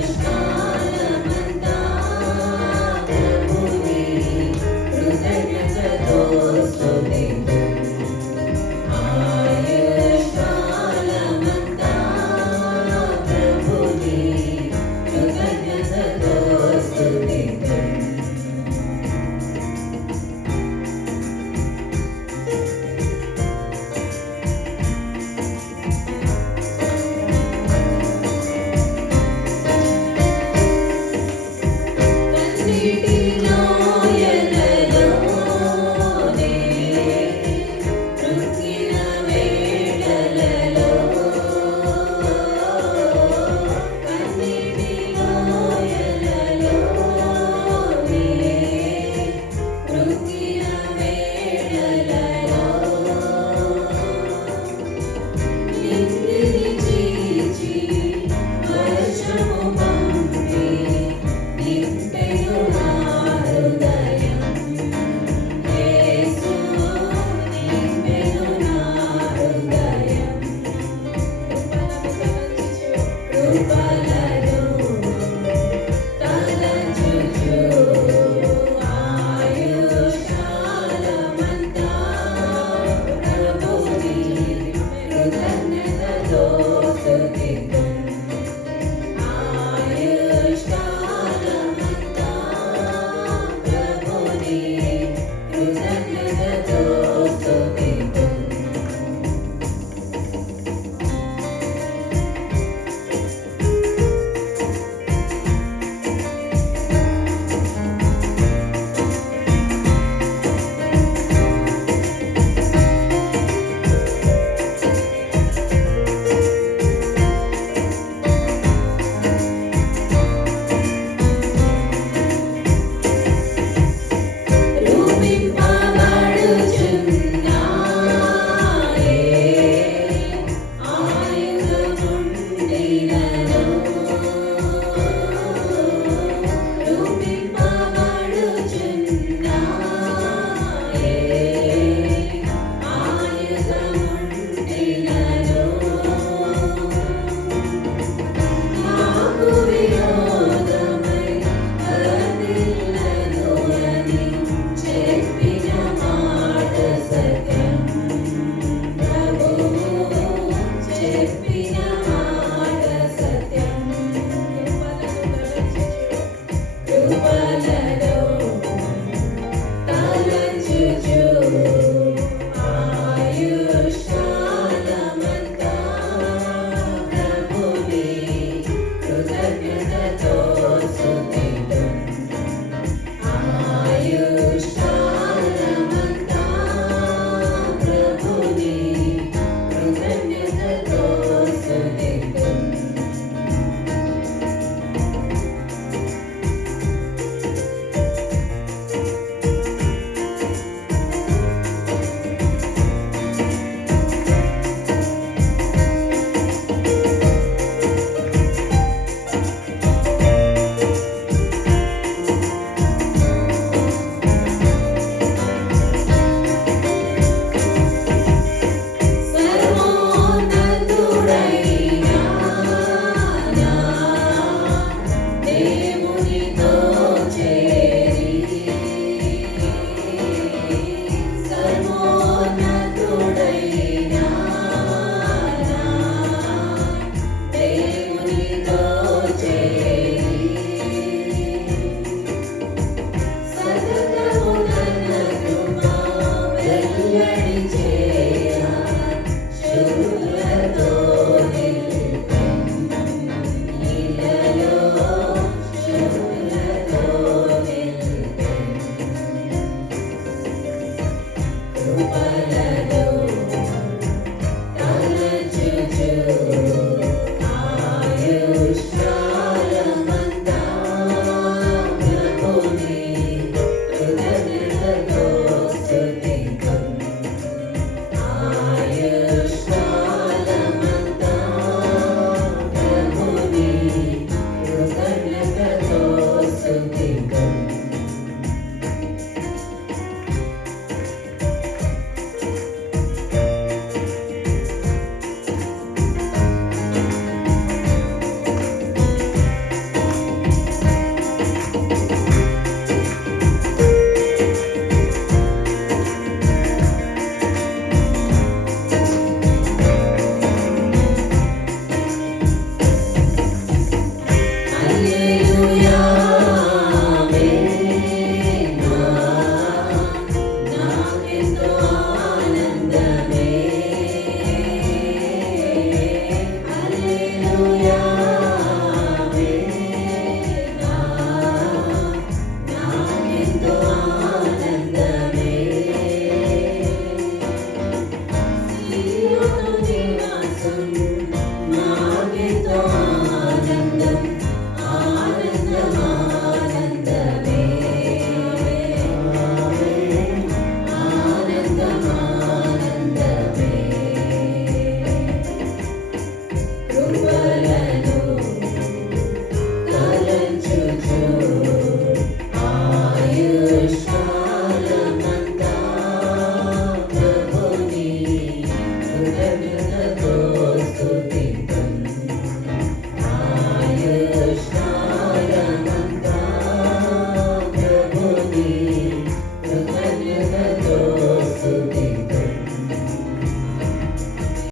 Krishna.